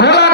ভেলা